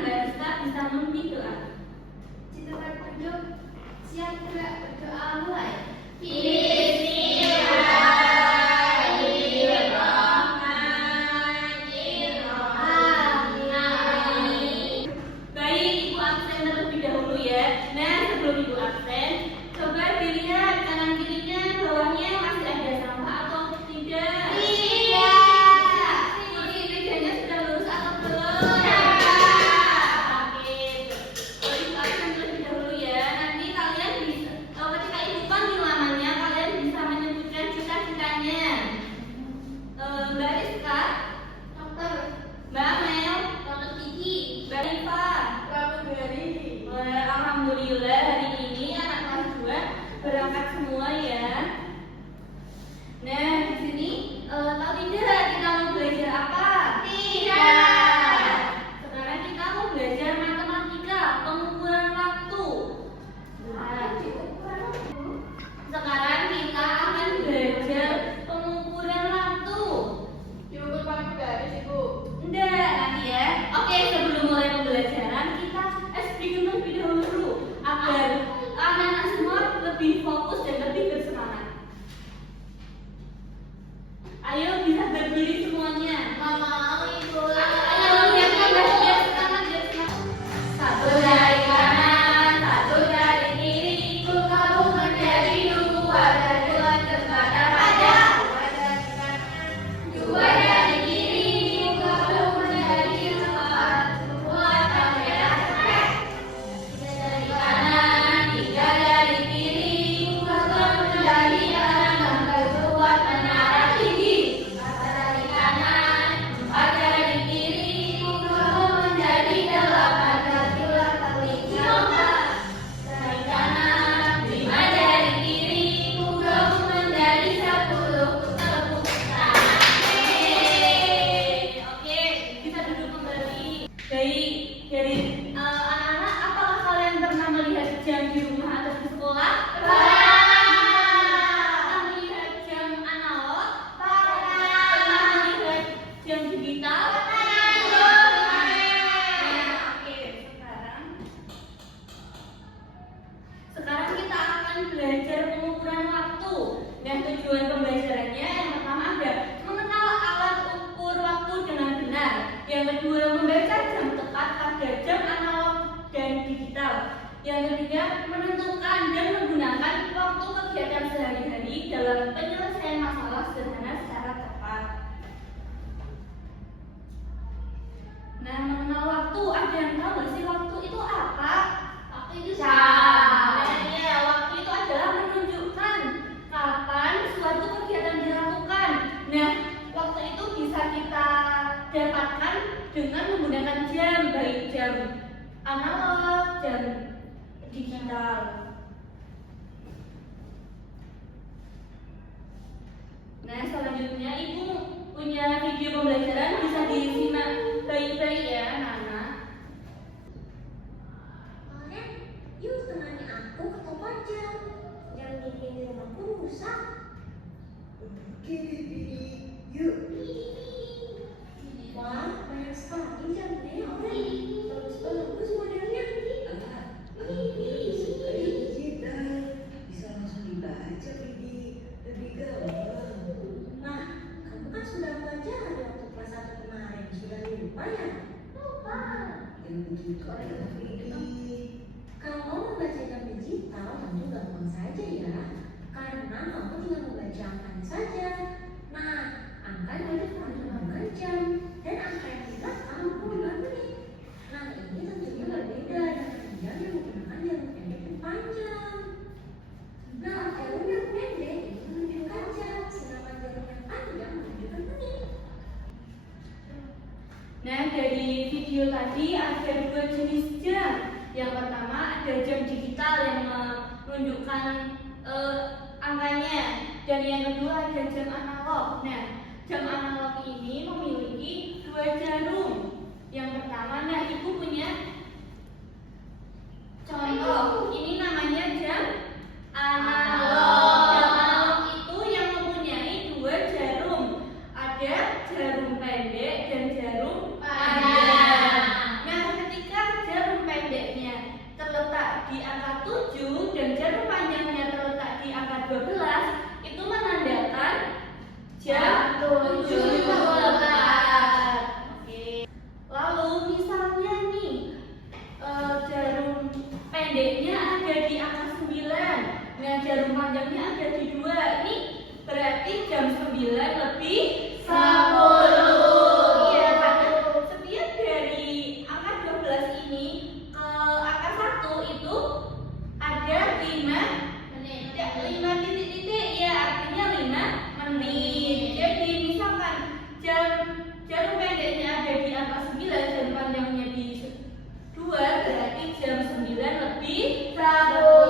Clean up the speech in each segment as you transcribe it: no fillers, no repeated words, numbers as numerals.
Mbak Rizka bisa memimpin doa. Silakan duduk. Siap gerak berdoa mulai. Baik, Ibu absen terlebih dahulu ya. Nah, sebelum Ibu absen, coba dilihat kanan kirinya, bawahnya masih ada sampah atau tidak? Kursi mejanya sudah lurus atau belum? Oke, Ibu absen terlebih dahulu ya. Nanti kalian bisa, ketika Ibu panggil namanya, kalian bisa menyebutkan cita-citanya. Mbak Rizka, Dokter. Mbak Mel, Dokter Gigi. Mbak Rifa. Pramugari. Alhamdulillah hari ini anak kelas 2 berangkat semua ya. Nah, di sini tahu tidak kita mau belajar apa? Tidak. Sekarang kita mau belajar matematika, pengukuran waktu. Nah, sekarang kita akan belajar pengukuran waktu. Diukur pramugari sih, Bu. Enggak, nanti ya. Oke, sebelum mulai pembelajaran kita bikin terlebih dahulu agar anak-anak semua lebih fokus dan lebih bersemangat. Ayo bisa berdiri semuanya. Nggak mau, Ibu. Ayo lihatkan biar semangat, biar semangat. Satu dari kanan, satu dari kiri. Kamu menjadi dua dan dua terkadang pada. Dua dari kiri, kamu menjadi empat. Dua tambah tiga dari kanan, tiga dari kiri. Kamu menjadi enam dan dua menara tinggi. Empat dari kanan, empat dari kiri. Kamu menjadi delapan dan dua kali empat. Dari kanan, lima dari kiri, kamu menjadi 10. Tepuk tangan. Oke, bisa duduk kembali. Baik, dari anak-anak, apakah kalian pernah melihat jam di rumah atau di sekolah? Pernah melihat jam analog? Pernah melihat jam digital? Oke, sekarang kita akan belajar pengukuran waktu. Dan tujuan pembelajarannya yang pertama ada mengenal alat ukur waktu dengan benar. Yang kedua membaca jam tepat pada jam analog dan digital. Yang ketiga menentukan dan menggunakan waktu kegiatan sehari-hari dalam penyelesaian masalah sederhana secara tepat. Nah, mengenal waktu, ada yang tahu nggak sih waktu itu apa? Waktu itu Nah, ya, waktu itu adalah menunjukkan kapan suatu kegiatan dilakukan. Nah, waktu itu bisa kita dapatkan dengan menggunakan jam, baik jam analog, jam digital. Nah, selanjutnya Ibu punya video pembelajaran, bisa disimak baik-baik ya, Nana. Kalian, yuk temani aku ke tempat jam. Jam dinding di rumahku rusak. Oke, Bibi, yuk. Wah, banyak sekali jam neon. Bagus-bagus modelnya. Aku suka yang digital. Bisa langsung dibaca, Bibi. Lebih gampang. Nah, kamu kan sudah pelajaran waktu kelas 1 kemarin. Sudah lupa ya? Lupa. Yang begitu adalah Bibi. Kalau membaca jam digital tentu gampang saja ya. Karena kamu tinggal membaca angkanya saja. Nah, angka yang ada menggunakan jam dan angka yang di belakang menggunakan menit. Nah, ini tentunya berbeda dengan jam yang menggunakan jarum pendek dan panjang. Nah, jarum yang pendek itu menunjukkan jam, sedangkan jarum yang panjang menunjukkan menit. Nah, dari video tadi ada dua jenis jam. Yang pertama ada jam digital yang menunjukkan angkanya, dan yang kedua ada jam analog. Nah, jam analog ini memiliki dua jarum. Yang pertama, nah Ibu punya contoh. Ini namanya jam analog. Jam analog itu yang mempunyai dua jarum. Ada jarum pendek dan jarum panjang. Nah, ketika Nah, jarum panjangnya ada di 2. Ini berarti jam 9 lebih 10. Iya, karena setiap dari angka 12 ini ke angka 1 itu ada 5 menit. 5 titik-titik, ya artinya 5 menit. Jadi misalkan jarum pendeknya ada di angka 9, jarum panjangnya di 2, berarti jam 9 lebih 10.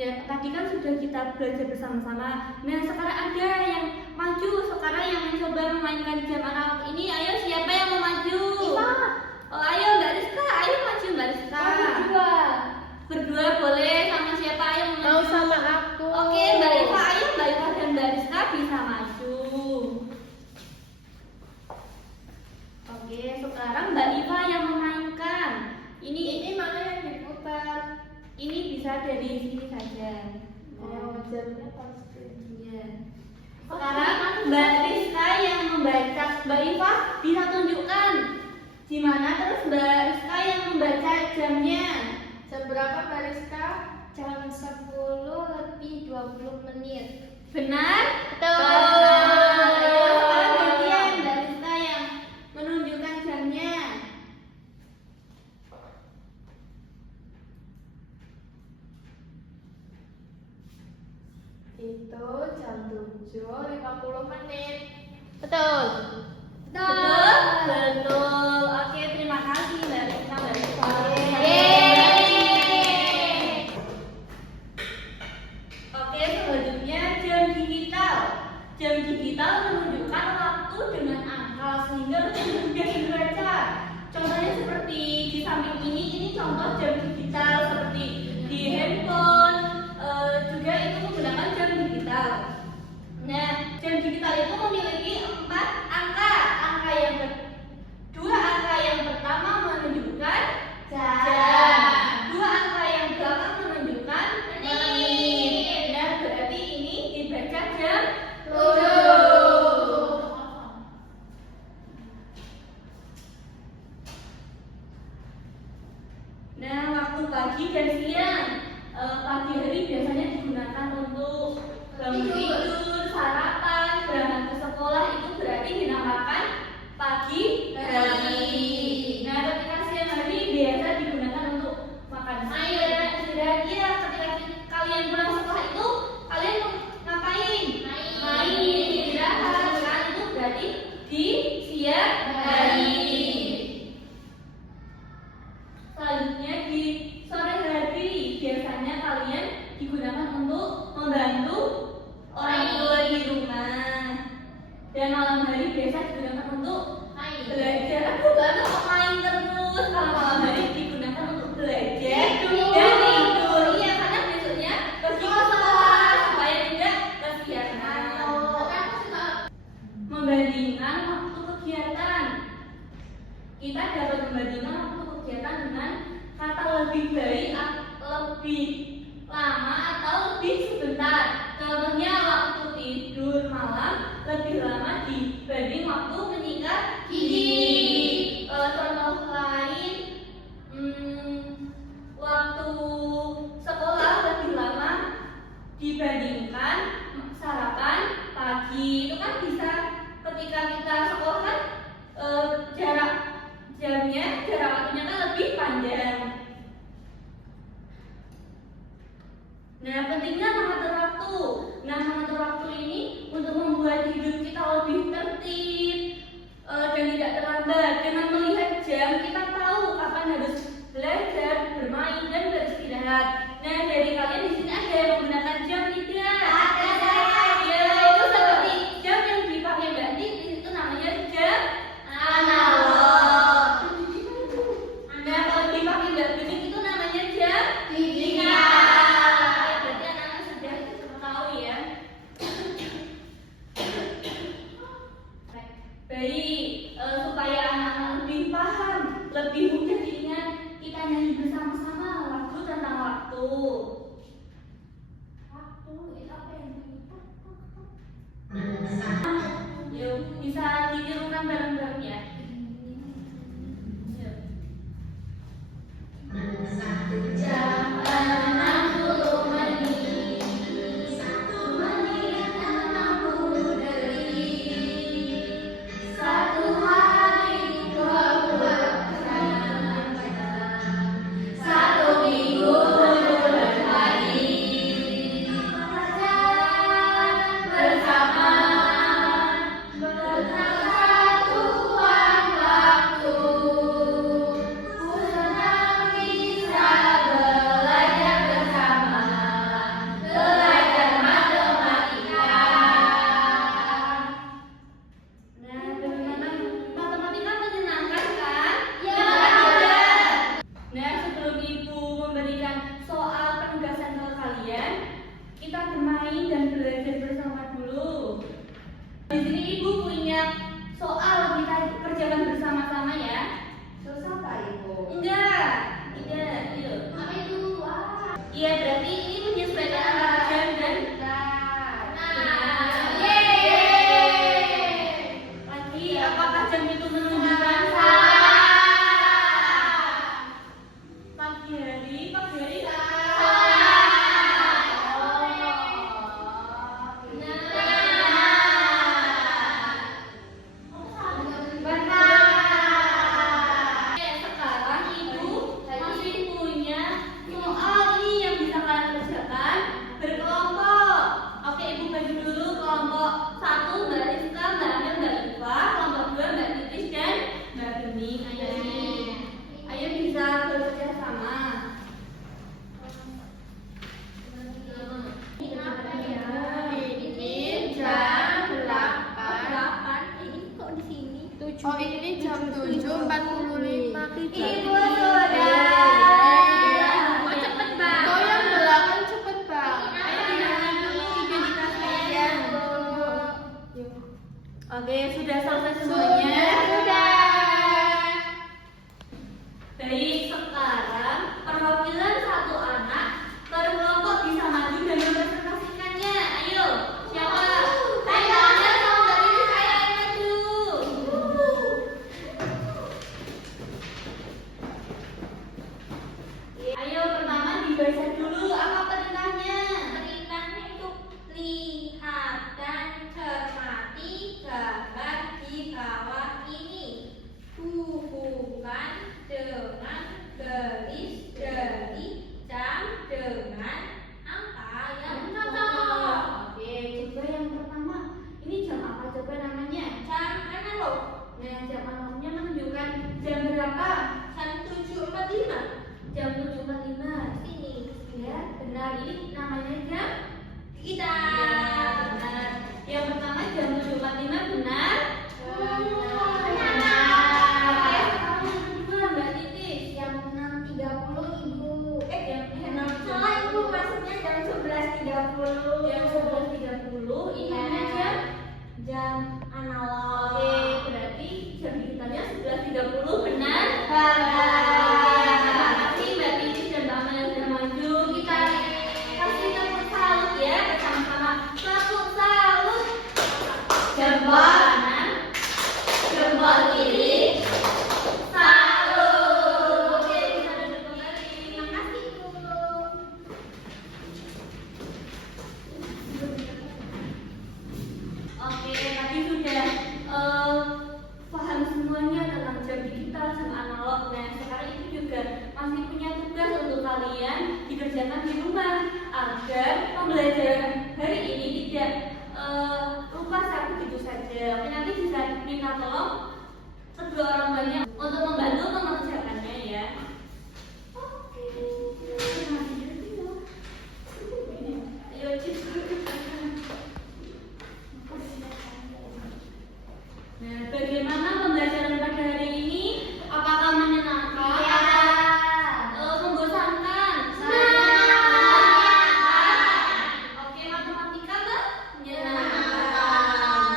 Ya, tadi kan sudah kita belajar bersama-sama. Nah, sekarang ada yang maju, sekarang yang mencoba memainkan jam analog ini. Ayo, siapa yang mau maju? Oh, ayo Mbak Rizka, ayo maju Mbak Rizka. Berdua boleh, sama siapa yang mau Mau maju? sama aku. Oke, Mbak Iva, ayo Mbak Iva dan Mbak Rizka bisa maju. Oke, sekarang Mbak Iva yang memainkan. Ini mana yang diputar? Ini bisa dari sini saja. Oh, jamnya pasti. Iya. Sekarang Mbak Rizka yang membaca. Mbak Iva bisa tunjukkan di mana, terus Mbak Rizka yang membaca jamnya. Jam berapa, Mbak Rizka? Jam 10 lebih 20 menit. Benar? Betul. Ayo, sekarang gantian Mbak Rizka yang menunjukkan jamnya. Itu jam 7.50 menit. Betul. Betul? Betul. Oke, terima kasih Mbak Rizka. Mbak Rizka. Yeay. Oke, selanjutnya jam digital. Jam digital menunjukkan waktu dengan angka sehingga lebih mudah dibaca. Contohnya seperti di samping ini contoh jam digital seperti di handphone, juga itu menggunakan jam digital. Nah, jam digital itu memiliki 4 angka. Dua angka yang pertama menunjukkan jam. 2 angka yang belakang menunjukkan menit. Nah, berarti ini dibaca jam 7. Nah, waktu pagi dan siang. Pagi hari biasanya digunakan untuk bangun tidur, sarapan, berangkat ke sekolah, itu berarti dinamakan pagi hari. Nah, ketika siang hari biasa digunakan untuk makan siang, istirahat. Ya, ketika kalian pulang sekolah itu kalian ngapain? Main, istirahat. Kan itu berarti di siang hari. Selanjutnya di sore hari biasanya kalian digunakan untuk membantu orang tua di rumah. Dan malam hari biasa digunakan untuk belajar. Aku baru kok main terus. Kalau malam hari digunakan untuk belajar dan tidur. Iya, karena besoknya pergi ke sekolah supaya tidak kesiangan. Membandingkan waktu kegiatan. Kita dapat membandingkan waktu kegiatan dengan kata lebih baik, lebih lama atau lebih sebentar. Contohnya waktu tidur malam lebih lama dibanding waktu menyikat gigi. Contoh lain, waktu sekolah lebih lama dibandingkan sarapan pagi. Itu kan bisa ketika kita sekolah kan jarak waktunya kan lebih panjang. Nah, pentingnya mengatur waktu. Nah, mengatur waktu ini untuk membuat hidup kita lebih tertib dan tidak terlambat. Dengan melihat jam, kita tahu kapan harus belajar, bermain, dan beristirahat. Nah, dari kalian di sini ada yang menggunakan jam tidak? Ada. Ya, itu seperti jam yang dipakai Mbak Andi, di situ namanya jam analog. Nah, kalau dipakai Mbak Bining itu namanya jam digital. Berarti anak-anak sudah tahu ya. Baik, supaya anak-anak lebih paham Enggak. Tidak. Yuk. Apa itu? Wah. Iya, berarti ini menyesuaikan antara jam dan lagi. Apakah jam itu menunjukkan pagi hari? Pagi hari. Sekarang ibu masih punya soal ini yang bisa kalian kerjakan berkelompok. Oke, ibu bagi dulu kelompok 1 Mbak Rizka, Mbak Amel, Mbak Iva, kelompok 2 Mbak Titis dan Mbak Beni. Ayo bisa bekerja sama. Ini jam 8. Ini kok di sini? Oh, ini jam 7.45. Ibu sudah. Kok cepet banget? Kau yang belakang cepet banget. Ayo jangan dulu identitasnya. Oke, sudah selesai semuanya. Sudah. Baik, sekarang perwakilan satu anak per kelompok bisa maju dan mempresentasikannya. Ayo, siapa? Saya Amel sama Mbak Titis, saya yang maju. Ayo, pertama dibaca dulu apa perintahnya. Perintahnya itu lihat dan cermati gambar di bawah ini. Hubungkan dengan garis jari jam dengan angka yang cocok. Oke, coba yang pertama. Ini jam apa coba namanya? Jam analog. Nah, jam analognya menunjukkan jam berapa? Jam 7.45. Jam 7.45. Sini. Ya, benar. Ini namanya jam Kita. Ya, benar. Yang pertama jam 7.45 benar? Benar. Oke, sekarang yang kedua Mbak Titis. Jam 6.30 Ibu. Jam Salah Ibu, maksudnya jam 11.30. Jam 11.30. Ini namanya jam analog. Oke, berarti jam digitalnya 11.30 benar? Benar. Terima kasih Mbak Titis dan Mbak Amel yang sudah maju. Kita kasih tepuk salut ya bersama-sama. Tepuk salut. Jempol kanan, jempol kiri. Salut. Oke, kita duduk kembali. Terima kasih Ibu. Oke, tadi sudah paham semuanya tentang jam digital, jam analog. Nah, sekarang itu juga masih punya tugas untuk kalian dikerjakan di rumah agar pembelajaran hari ini tidak lupa satu begitu saja. Oke, nanti bisa minta tolong kedua orang tuanya untuk membantu mengerjakannya ya. Oke. Ayo, Cip. Nah, bagaimana pembelajaran pada hari ini? Apakah menyenangkan? Membosankan? Oke, matematika Mbak? Menyenangkan.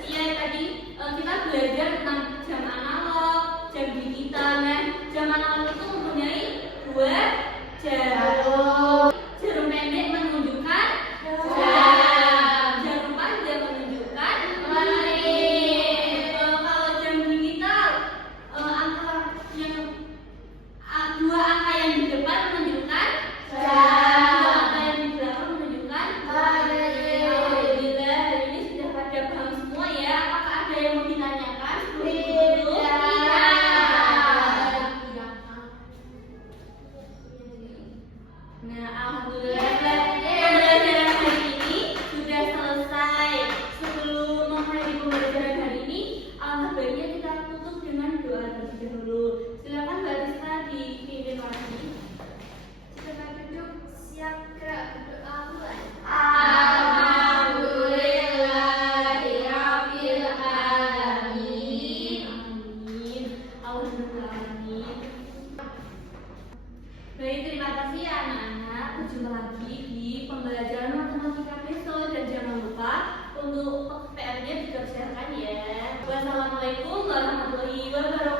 Iya, tadi kita belajar tentang jam analog, jam digital. Nah, jam analog itu mempunyai 2 jarum. Jarum pendek menunjukkan jam, jarum panjang menunjukkan menit. Kalau jam digital, angka yang 2 angka yang di depan menunjukkan jam, 2 angka yang di belakang menunjukkan menit. Alhamdulillah hari ini sudah pada paham semua ya. Apakah ada yang mau ditanyakan sebelum dulu? Nah, alhamdulillah pembelajaran hari ini sudah selesai. Sebelum mengakhiri pembelajaran hari ini, alangkah baiknya kita tutup dengan doa terlebih dahulu. Silakan Mbak Rizka dipimpin lagi. Kita duduk siap gerak berdoa mulai. Alhamdulillahirabbil alamin. Amin. Alhamdulillah. Baik, terima kasih ya anak-anak. Berjumpa lagi di pembelajaran matematika besok dan jangan lupa untuk PR-nya dikerjakan ya. Wassalamualaikum warahmatullahi wabarakatuh.